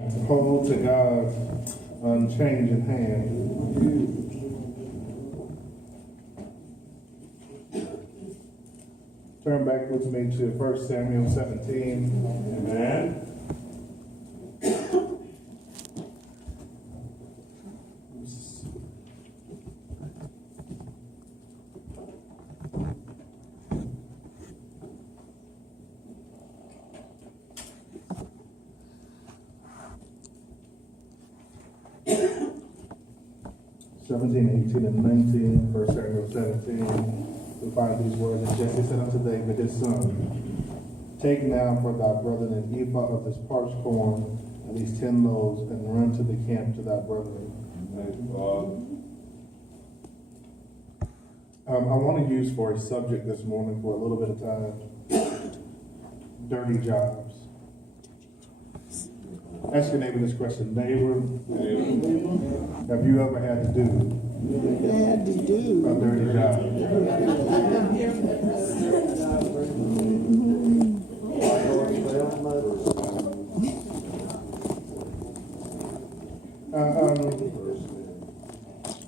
Hold to God's unchanging hand. Turn back with me to 1 Samuel 17. Amen. 17, 18, and 19, 1 Samuel 17, we find these words. And Jesse said unto David his son, Take now for thy brethren an ephah of this parched corn, and these 10 loaves, and run to the camp to thy brethren. I want to use for a subject this morning for a little bit of time, dirty jobs. Ask your neighbor this question. Neighbor, have you ever had to do a dirty job?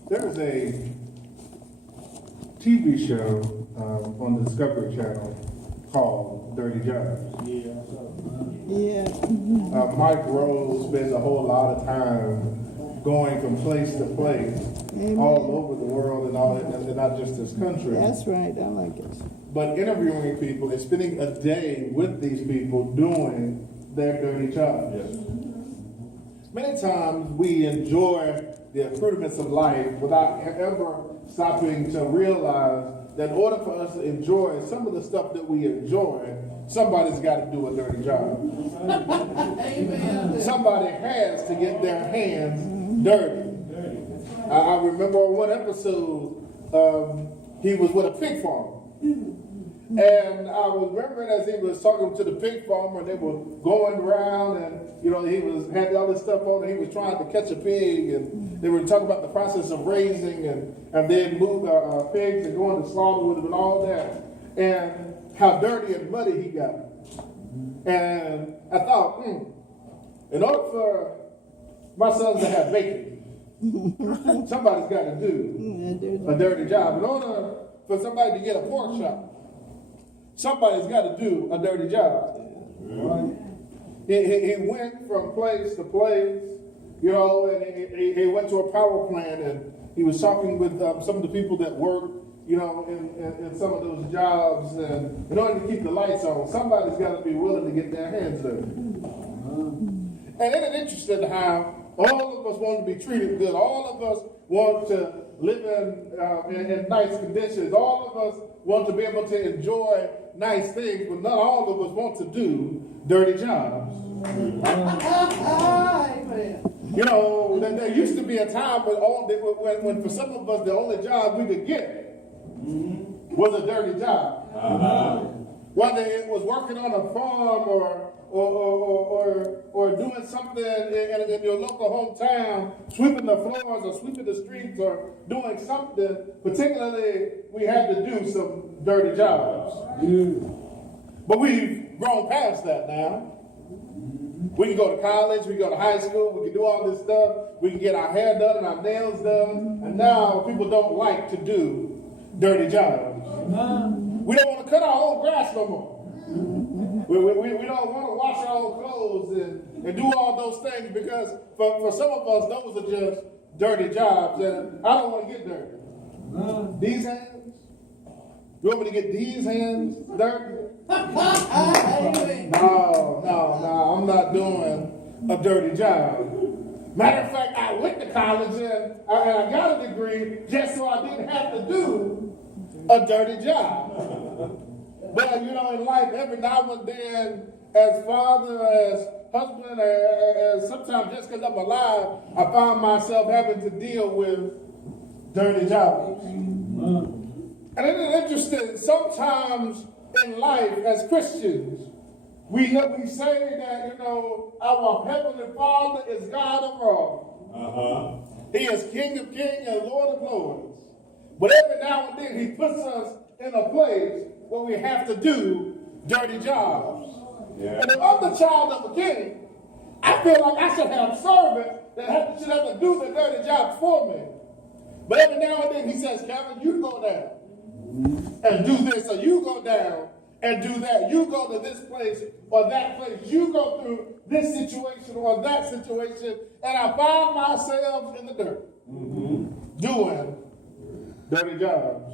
There's a TV show on the Discovery Channel called Dirty Jobs. Yeah. Mike Rose spends a whole lot of time going from place to place, Amen. all over the world and not just this country. That's right. I like it. But interviewing people and spending a day with these people doing their dirty jobs. Yes. Many times we enjoy the accoutrements of life without ever stopping to realize that in order for us to enjoy some of the stuff that we enjoy, somebody's got to do a dirty job. Amen. Somebody has to get their hands dirty. I remember on one episode, he was with a pig farm. And I was remembering as he was talking to the pig farmer, and they were going around, and he had all this stuff on, and he was trying to catch a pig, and they were talking about the process of raising, and then move pigs and going to slaughter with them and all that, and how dirty and muddy he got. And I thought, in order for my sons to have bacon, somebody's got to do a dirty job. In order for somebody to get a pork chop, somebody's got to do a dirty job. Right? He went from place to place, and he went to a power plant, and he was talking with some of the people that work, in some of those jobs. And in order to keep the lights on, somebody's got to be willing to get their hands dirty. And isn't it interesting how all of us want to be treated good? All of us want to live in nice conditions. All of us want to be able to enjoy nice things, but not all of us want to do dirty jobs. There used to be a time when for some of us the only job we could get was a dirty job. Whether it was working on a farm or doing something in your local hometown, sweeping the floors or sweeping the streets or doing something, particularly we had to do some dirty jobs. But we've grown past that now. We can go to college, we can go to high school, we can do all this stuff, we can get our hair done and our nails done, and now people don't like to do dirty jobs. We don't want to cut our own grass no more. We don't want to wash our own clothes and do all those things because for some of us, those are just dirty jobs, and I don't want to get dirty. These hands? You want me to get these hands dirty? No, I'm not doing a dirty job. Matter of fact, I went to college and I got a degree just so I didn't have to do a dirty job. But in life, every now and then, as father, as husband, as sometimes just because I'm alive, I find myself having to deal with dirty jobs. And it is interesting, sometimes in life as Christians, we say that, our Heavenly Father is God of all. He is King of kings and Lord of lords. But every now and then he puts us in a place where we have to do dirty jobs. Yeah. And if I'm the child of a king, I feel like I should have servants that should have to do the dirty job for me. But every now and then he says, Kevin, you go down and do this, or you go down and do that. You go to this place or that place. You go through this situation or that situation, and I find myself in the dirt doing dirty jobs.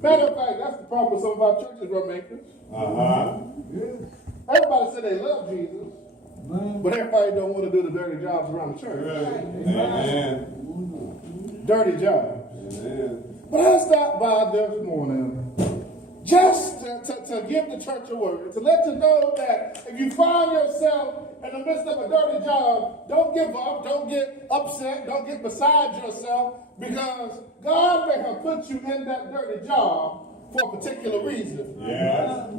Matter of fact, that's the problem with some of our churches we're making. Everybody said they love Jesus, but everybody don't want to do the dirty jobs around the church. Amen. Dirty jobs. Amen. But I stopped by this morning just to give the church a word, to let you know that if you find yourself in the midst of a dirty job, don't give up, don't get upset, don't get beside yourself, because God may have put you in that dirty job for a particular reason. Yes.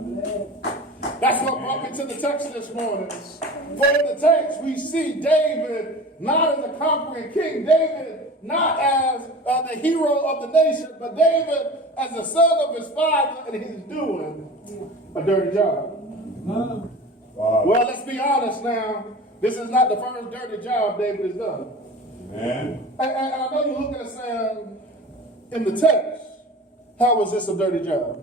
That's what brought me to the text this morning. For in the text, we see David not as a conquering king, David not as the hero of the nation, but David as the son of his father, and he's doing a dirty job. Well, let's be honest now. This is not the first dirty job David has done. Amen. And I know you're looking at saying in the text, how was this a dirty job?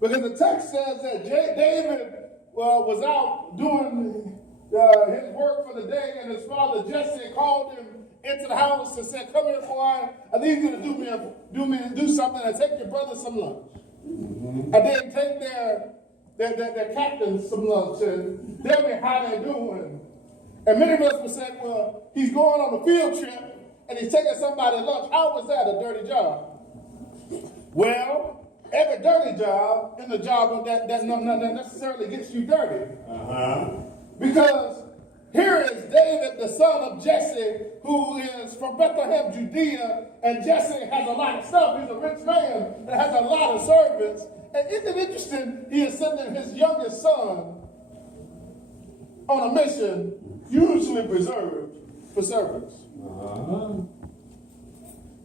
Because the text says that David was out doing his work for the day, and his father Jesse called him into the house and said, "Come here, boy. I need you to do something and take your brother some lunch." And then take their captain some lunch and tell me how they're doing. And many of us would say, "Well, he's going on a field trip and he's taking somebody lunch. How was that a dirty job?" Well, every dirty job is a job that not necessarily gets you dirty. Because here is David, the son of Jesse, who is from Bethlehem, Judea, and Jesse has a lot of stuff. He's a rich man that has a lot of servants. And isn't it interesting, he is sending his youngest son on a mission usually reserved for servants.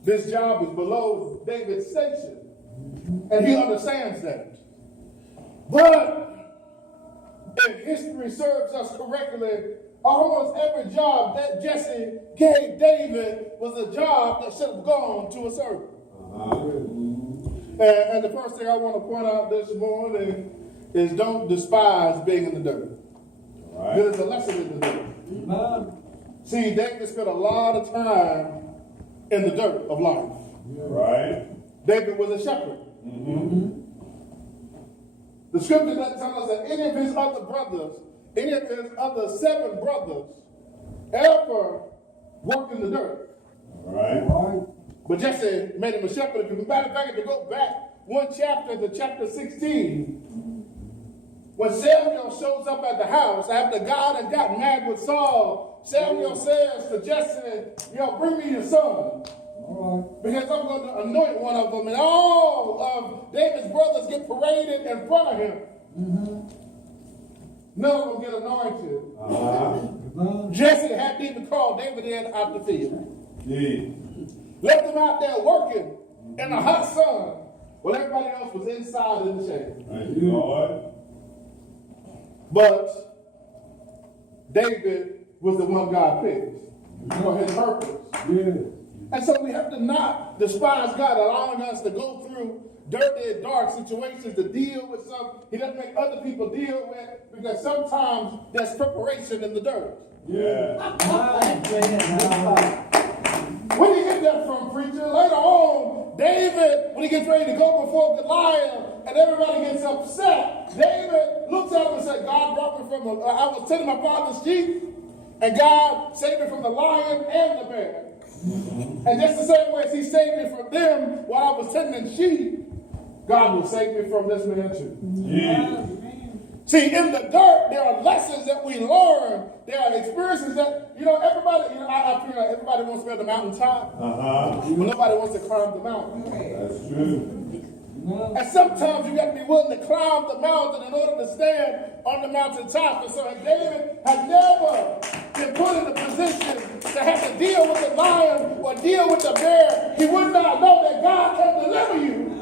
This job is below David's station, and he understands that. But if history serves us correctly, almost every job that Jesse gave David was a job that should have gone to a servant. And the first thing I want to point out this morning is don't despise being in the dirt. There's a lesson in the dirt. See, David spent a lot of time in the dirt of life. Right. David was a shepherd. The scripture doesn't tell us that any of his other brothers, any of his other 7 brothers, ever worked in the dirt. Right. But Jesse made him a shepherd. If you matter of fact, if you go back one chapter to chapter 16, when Samuel shows up at the house after God had gotten mad with Saul, Samuel says to Jesse, bring me your son. Because I'm going to anoint one of them. And all of David's brothers get paraded in front of him. None of them get anointed. Jesse had to even call David in out the field. Left them out there working in the hot sun while everybody else was inside in the shade. Thank you, Lord. But David was the one God picked for his purpose. And so we have to not despise God allowing us to go through dirty, dark situations to deal with something he doesn't make other people deal with, because sometimes there's preparation in the dirt. Where do you get that from, preacher? Later on, David, when he gets ready to go before Goliath and everybody gets upset, David looks up and says, God brought me from I was tending my father's sheep, and God saved me from the lion and the bear. And just the same way as he saved me from them while I was tending sheep, God will save me from this man too. See, in the dirt, there are lessons that we learn. There are experiences that, everybody, I feel like everybody wants to be at the mountaintop. But nobody wants to climb the mountain. That's true. And sometimes you got to be willing to climb the mountain in order to stand on the mountaintop. And so David had never been put in a position to have to deal with the lion or deal with the bear. He would not know that God can deliver you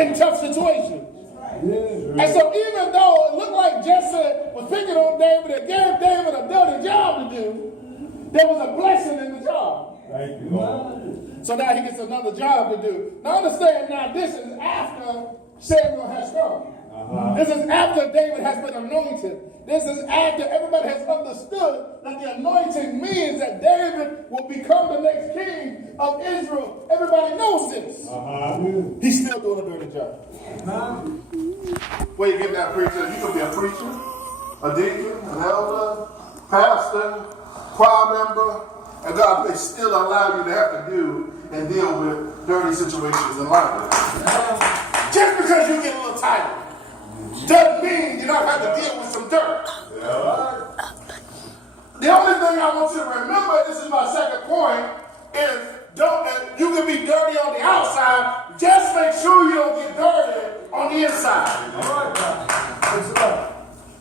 in tough situations. true. And so even though it looked like Jesse was picking on David and gave David a dirty job to do, there was a blessing in the job. Thank you, Lord. So now he gets another job to do. Now understand, now this is after Samuel has come. This is after David has been anointed. This is after everybody has understood that the anointing means that David will become the next king of Israel. Everybody knows this. He's still doing a dirty job. Where you get that preacher? You can be a preacher, a deacon, an elder, pastor, choir member, and God may still allow you to have to do and deal with dirty situations in life. Just because you get a little title doesn't mean you don't have to deal with some dirt. The only thing I want you to remember, this is my second point, is you can be dirty on the outside, just make sure you don't get dirty on the inside.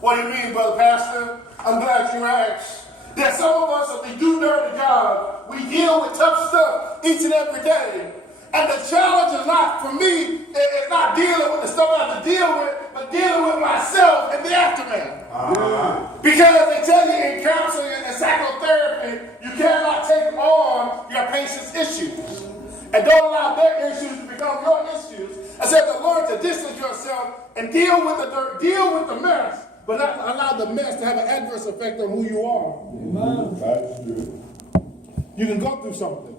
What do you mean, Brother Pastor? I'm glad you asked. That some of us, if we do dirty jobs, we deal with tough stuff each and every day. And the challenge is not, for me, it's not dealing with the stuff I have to deal with, but dealing with myself in the aftermath. Because they tell you in counseling and psychotherapy, you cannot take on your patient's issues. And don't allow their issues to become your issues. I said to learn to distance yourself and deal with the dirt, deal with the mess, but not allow the mess to have an adverse effect on who you are. That's true. You can go through something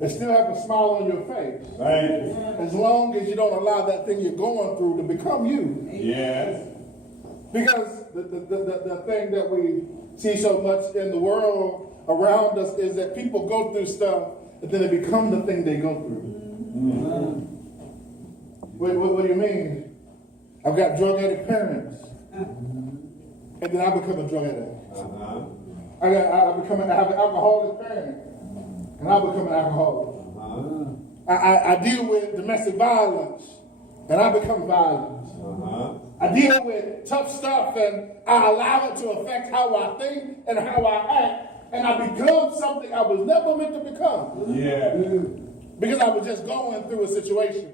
and still have a smile on your face. Thank you. As long as you don't allow that thing you're going through to become you. Yes. Because the thing that we see so much in the world around us is that people go through stuff and then it becomes the thing they go through. What do you mean? I've got drug addict parents. And then I become a drug addict. I have an alcoholic parent. And I become an alcoholic. I deal with domestic violence. And I become violent. I deal with tough stuff and I allow it to affect how I think and how I act. And I become something I was never meant to become. Yeah. Because I was just going through a situation.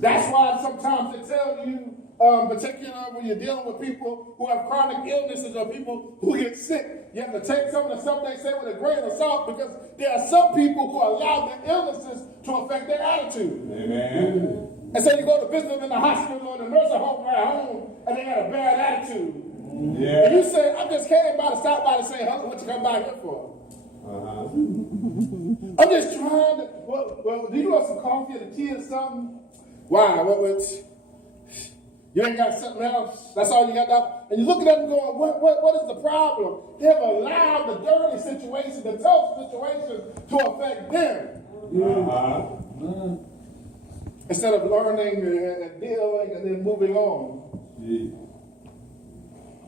That's why sometimes they tell you, particularly when you're dealing with people who have chronic illnesses or people who get sick, you have to take some of the stuff they say with a grain of salt because there are some people who allow their illnesses to affect their attitude. Amen. And so you go to visit them in the hospital or the nursing home or at home and they got a bad attitude. Yeah. And you say, I just came by to stop by to say, hello, what you come by here for? I'm just trying to, well, do you want some coffee or tea or something? Why? You ain't got something else? That's all you got now? And you look at them going, what is the problem? They've allowed the dirty situation, the tough situation to affect them. Instead of learning and dealing and then moving on.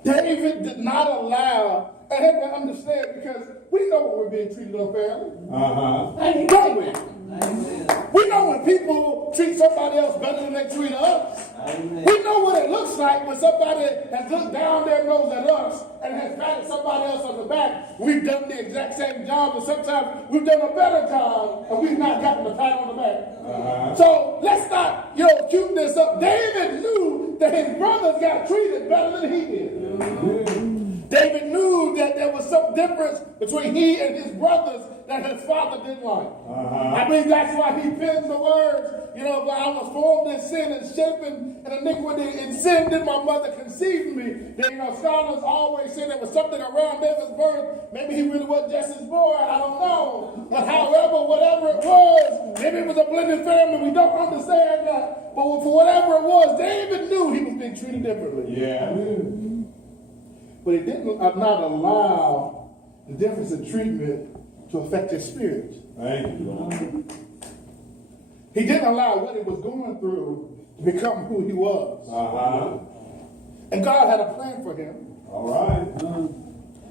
David did not allow, and have to understand because we know when we're being treated unfairly. Don't we? We know when people treat somebody else better than they treat us. We know what it looks like when somebody has looked down their nose at us and has patted somebody else on the back. We've done the exact same job, and sometimes we've done a better job, and we've not gotten the pat on the back. So let's not, cute this up. David knew that his brothers got treated better than he did. David knew that there was some difference between he and his brothers that his father didn't like. I mean, that's why he pins the words, but I was formed in sin and shapen in iniquity. In sin did my mother conceive me. Then, scholars always say there was something around David's birth. Maybe he really wasn't Jesse's boy. I don't know. But however, whatever it was, maybe it was a blended family. We don't understand that. But for whatever it was, David knew he was being treated differently. Yeah. But he did not allow the difference in treatment to affect his spirit. Thank you. He didn't allow what he was going through to become who he was. And God had a plan for him. All right.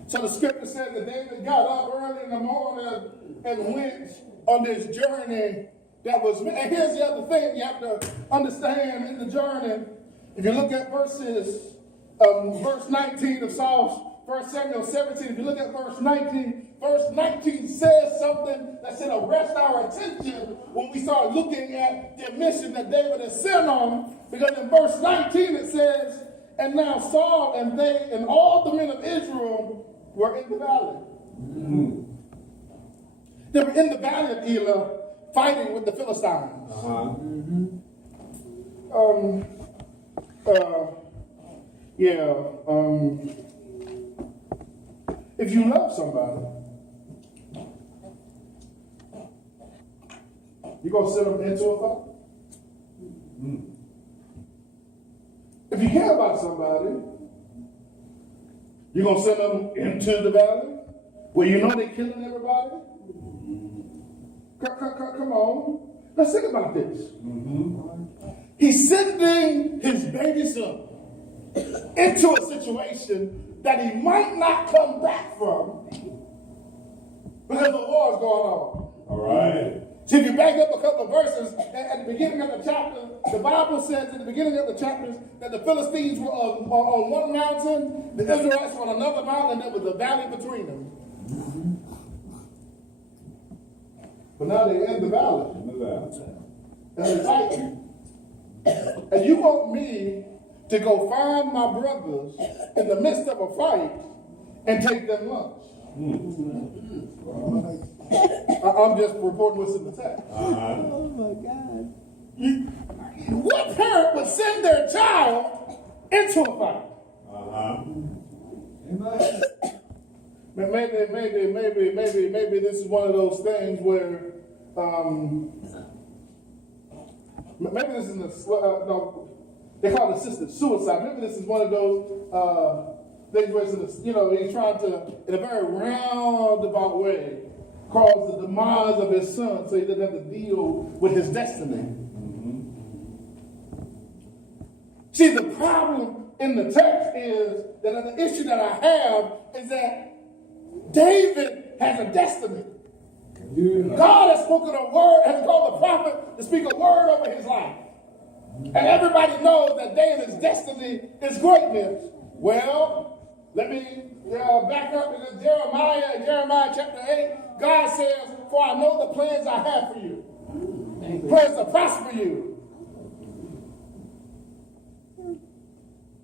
So the scripture says that David got up early in the morning and went on this journey that was, and here's the other thing you have to understand in the journey. If you look at verse 19 of Psalms 1 Samuel 17, if you look at verse 19 says something that should arrest our attention when we start looking at the mission that David has sent on. Because in verse 19 it says, and now Saul and they and all the men of Israel were in the valley. Mm-hmm. They were in the valley of Elah fighting with the Philistines. Uh-huh. If you love somebody, you're going to send them into a fight. Mm. If you care about somebody, you're going to send them into the valley where you know they're killing everybody. Come on. Let's think about this. Mm-hmm. He's sending his baby son into a situation that he might not come back from because the war is going on. All right. So if you back up a couple of verses, at the beginning of the chapter, the Bible says at the beginning of the chapters that the Philistines were on one mountain, the Israelites were on another mountain, and there was a valley between them. But now they're in the valley. In the valley. And they're fighting. And you want me to go find my brothers in the midst of a fight and take them lunch. I'm just reporting what's in the text. Oh my God. What parent would send their child into a fight? Maybe this is one of those things where maybe this is they call it assisted suicide. Maybe this is one of those things where he's trying to, in a very roundabout way, cause the demise of his son so he doesn't have to deal with his destiny. Mm-hmm. See, the problem in the text is that the issue that I have is that David has a destiny. Yeah. God has spoken a word, has called the prophet to speak a word over his life. And everybody knows that David's destiny is greatness. Well, let me back up to Jeremiah chapter 8. God says, for I know the plans I have for you. Plans to prosper you.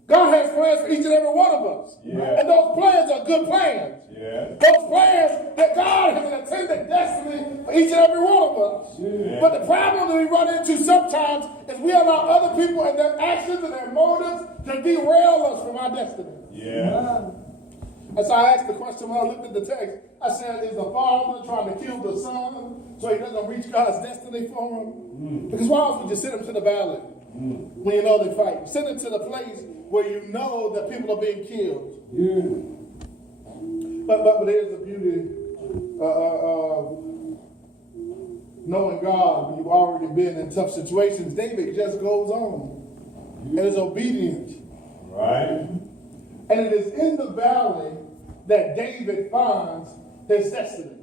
God has plans for each and every one of us. Yeah. And those plans are good plans. Yeah. Those plans that God has an intended destiny for each and every one of us. Yeah. But the problem that we run into sometimes is we allow other people and their actions and their motives to derail us from our destiny. Yeah. And so I asked the question when I looked at the text. I said, is the father trying to kill the son so he doesn't reach God's destiny for him? Because why else would you send him to the valley when you know they fight? Send him to the place where you know that people are being killed. Yeah. But there's the beauty of knowing God when you've already been in tough situations. David just goes on and is obedient. Right. And it is in the valley that David finds his destiny.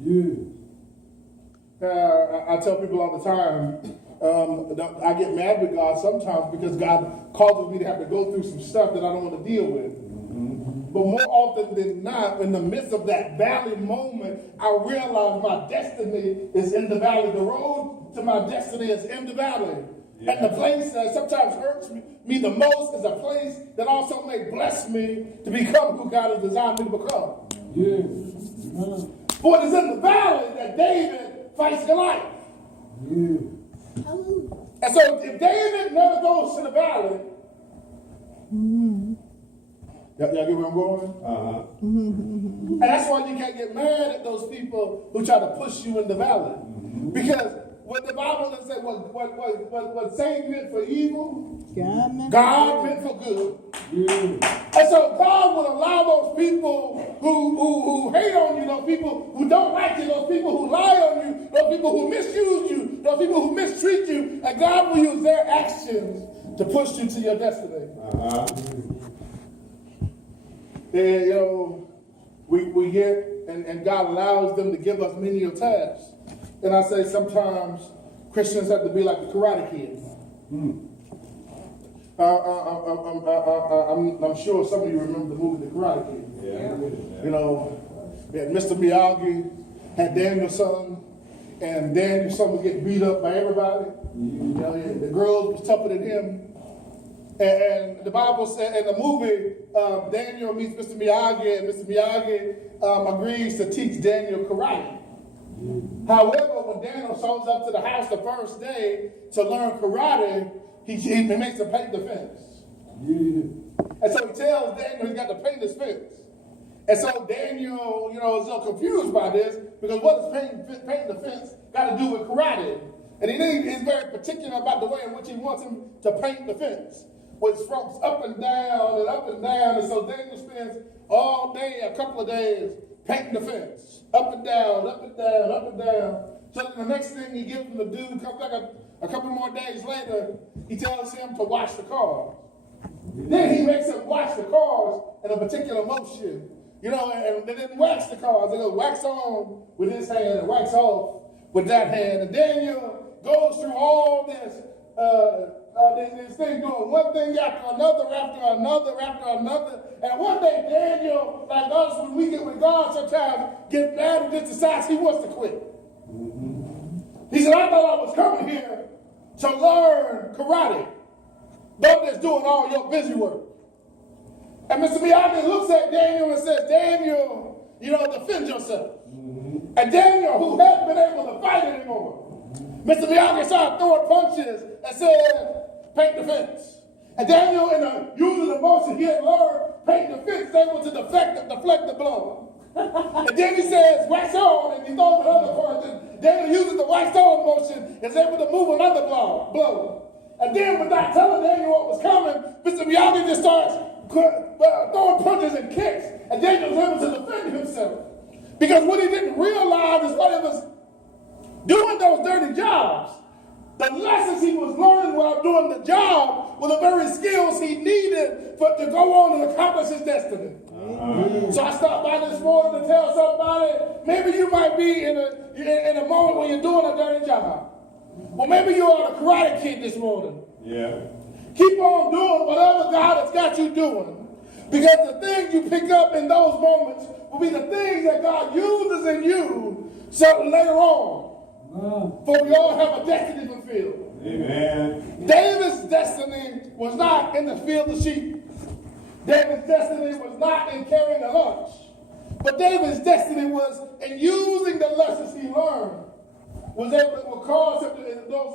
Yeah. I tell people all the time, I get mad with God sometimes because God causes me to have to go through some stuff that I don't want to deal with. Mm-hmm. But more often than not, in the midst of that valley moment, I realize my destiny is in the valley. The road to my destiny is in the valley. Yeah. And the place that sometimes hurts me the most is a place that also may bless me to become who God has designed me to become. Yeah. For it is in the valley that David fights Goliath. Yeah. And so if David never goes to the valley, y'all get where I'm going? Uh-huh. And that's why you can't get mad at those people who try to push you in the valley. Mm-hmm. Because what the Bible does say, what Satan meant for evil, God meant for good. Yeah. And so God will allow those people who hate on you, those people who don't like you, those people who lie on you, those people who misuse you, those people who mistreat you, and God will use their actions to push you to your destiny. Uh-huh. And, we get, and God allows them to give us menial tasks. And I say sometimes Christians have to be like the Karate Kid. I'm sure some of you remember the movie The Karate Kid. Yeah. You know, that Mr. Miyagi had Daniel's son, and Daniel's son was getting beat up by everybody. You know, the girls was tougher than him. And the Bible said in the movie, Daniel meets Mr. Miyagi, and Mr. Miyagi agrees to teach Daniel karate. However, when Daniel shows up to the house the first day to learn karate, he makes him paint the fence. And so he tells Daniel he's got to paint his fence. And so Daniel, is a little confused by this, because what does painting the fence got to do with karate? And he's very particular about the way in which he wants him to paint the fence, which slopes up and down and up and down. And so Daniel spends all day, a couple of days, painting the fence, up and down, up and down, up and down. So the next thing he gives him to do, comes back a couple more days later, he tells him to wash the cars. Then he makes him wash the cars in a particular motion. And they didn't wax the cars. They go wax on with his hand and wax off with that hand. And Daniel goes through all this thing, doing one thing after another, after another, after another. And one day Daniel, like us, when we get with God sometimes, get mad and just decides he wants to quit. He said, I thought I was coming here to learn karate. Don't just doing all your busy work. And Mr. Miyagi looks at Daniel and says, Daniel, defend yourself. And Daniel, who hadn't been able to fight anymore, Mr. Miyagi started throwing punches and said, paint the fence. And Daniel, using the motion he had learned, paint the fence, is able to deflect the blow. And then he says, wax on, and he throws another punch. Daniel uses the wax on motion, is able to move another blow. And then, without telling Daniel what was coming, Mr. Miyagi just starts throwing punches and kicks, and Daniel was able to defend himself. Because what he didn't realize is what he was doing those dirty jobs. The lessons he was learning while doing the job were the very skills he needed to go on and accomplish his destiny. So I stopped by this morning to tell somebody, maybe you might be in a moment when you're doing a dirty job. Or maybe you're a karate kid this morning. Yeah. Keep on doing whatever God has got you doing. Because the things you pick up in those moments will be the things that God uses in you so later on. For we all have a destiny fulfilled. Amen. David's destiny was not in the field of sheep. David's destiny was not in carrying a lunch. But David's destiny was in using the lessons he learned. Those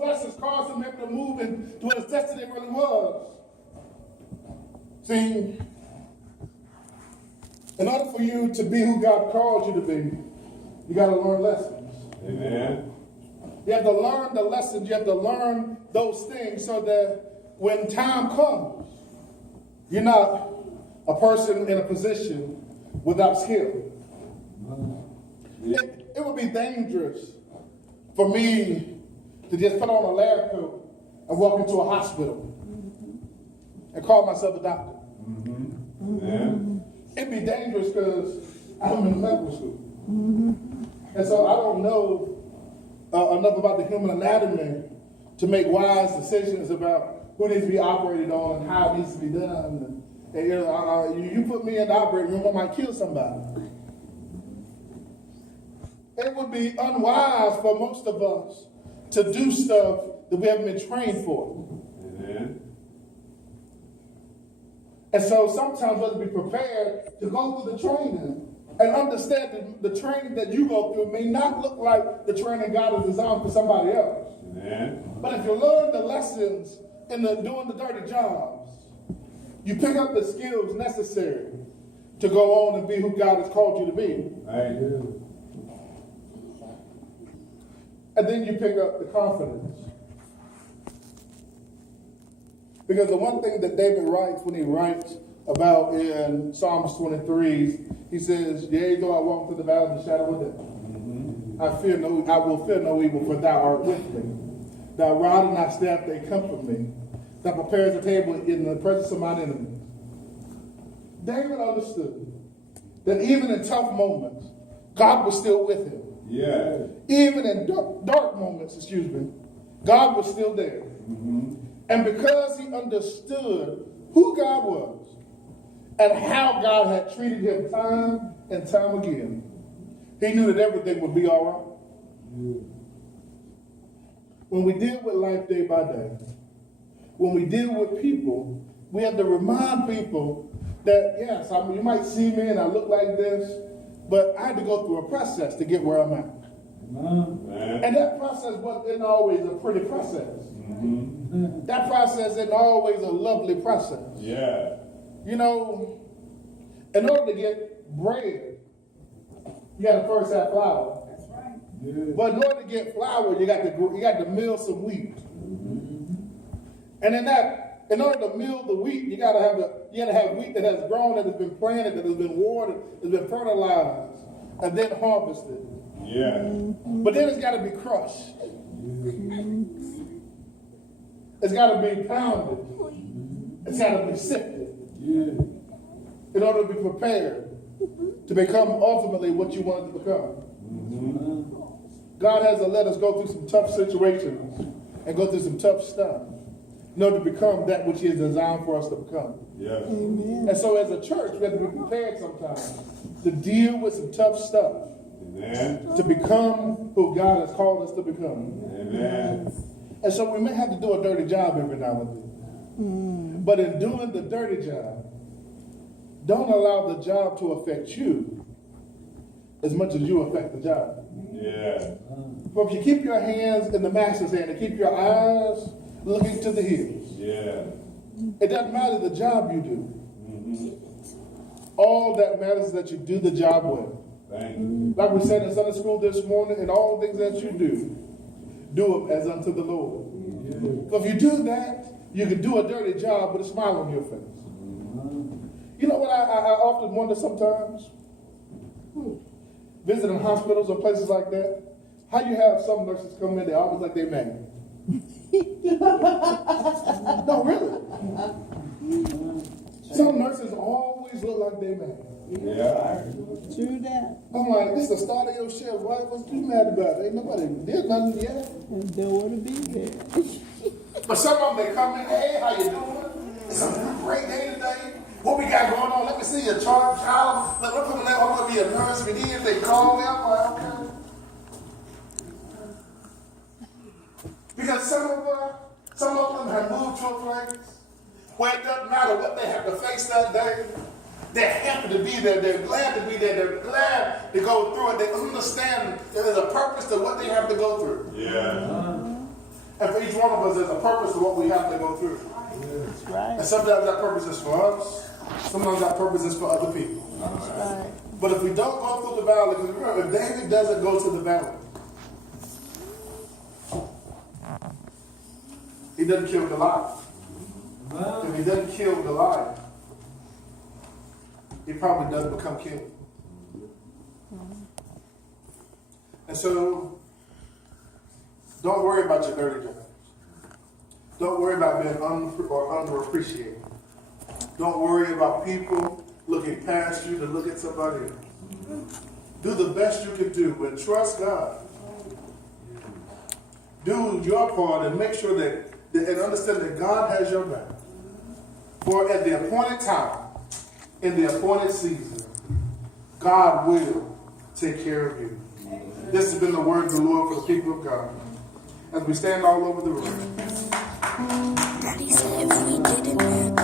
lessons caused him able to move into what his destiny really was. See, in order for you to be who God called you to be, you got to learn lessons. Amen. You have to learn the lessons. You have to learn those things so that when time comes, you're not a person in a position without skill. It would be dangerous for me to just put on a lab coat and walk into a hospital and call myself a doctor. Amen. It'd be dangerous because I'm in medical school. And so I don't know enough about the human anatomy to make wise decisions about who needs to be operated on and how it needs to be done. And you put me in the operating room, I might kill somebody. It would be unwise for most of us to do stuff that we haven't been trained for. Amen. And so sometimes we have to be prepared to go through the training and understand that the training that you go through may not look like the training God has designed for somebody else. Amen. But if you learn the lessons in doing the dirty jobs, you pick up the skills necessary to go on and be who God has called you to be. I do. And then you pick up the confidence. Because the one thing that David writes when he writes about in Psalms 23, he says, yea, though I walk through the valley of the shadow of death, I will fear no evil, for thou art with me. Thy rod and thy staff, they comfort me. Thou prepares a table in the presence of mine enemies. David understood that even in tough moments, God was still with him. Yeah. Even in dark moments, God was still there. And because he understood who God was and how God had treated him time and time again, he knew that everything would be all right. When we deal with life day by day, when we deal with people, we have to remind people that, yes, I mean, you might see me and I look like this, but I had to go through a process to get where I'm at. And that process wasn't always a pretty process. That process isn't always a lovely process. Yeah. You know, in order to get bread, you got to first have flour. That's right. But in order to get flour, you got to mill some wheat. And in order to mill the wheat, you got to have wheat that has grown, that has been planted, that has been watered, that has been fertilized, and then harvested. Yeah. But then it's got to be crushed. It's got to be pounded. It's got to be sifted in order to be prepared to become ultimately what you want it to become. God has to let us go through some tough situations and go through some tough stuff in order to become that which he has designed for us to become. Yes. And so as a church, we have to be prepared sometimes to deal with some tough stuff. Amen. To become who God has called us to become. Amen. And so we may have to do a dirty job every now and then. But in doing the dirty job, don't allow the job to affect you as much as you affect the job. Yeah. But if you keep your hands in the master's hand and keep your eyes looking to the hills, Yeah. it doesn't matter the job you do. All that matters is that you do the job well. Thank you. Like we said in Sunday school this morning, in all things that you do it as unto the Lord. So if you do that, you can do a dirty job with a smile on your face. You know what I often wonder sometimes? Visiting hospitals or places like that, how you have some nurses come in, they always like they're mad. No, really. Some nurses always look like they're mad. Yeah. True that. I'm like, this is the start of your shift. Why was you mad about it? Ain't nobody did nothing yet. And don't want to be there. But some of them, they come in, hey, how you doing? It's a great day today. What we got going on? Let me see your chart, child. Look, I'm going to be a nurse. If it is, they call me. I'm like, okay. Because some of them have moved to a place where it doesn't matter what they have to face that day. They're happy to be there. They're glad to be there. They're glad to go through it. They understand that there's a purpose to what they have to go through. Yeah. And for each one of us, there's a purpose to what we have to go through. That's right. And sometimes that purpose is for us. Sometimes that purpose is for other people. That's right. But if we don't go through the valley, because remember, if David doesn't go to the valley, he doesn't kill Goliath. If he doesn't kill Goliath, he probably doesn't become king. And so, don't worry about your dirty jobs. Don't worry about being underappreciated. Don't worry about people looking past you to look at somebody else. Do the best you can do, but trust God. Do your part and make sure that and understand that God has your back. For at the appointed time, in the appointed season, God will take care of you. This has been the word of the Lord for the people of God. As we stand all over the room. Daddy said if we didn't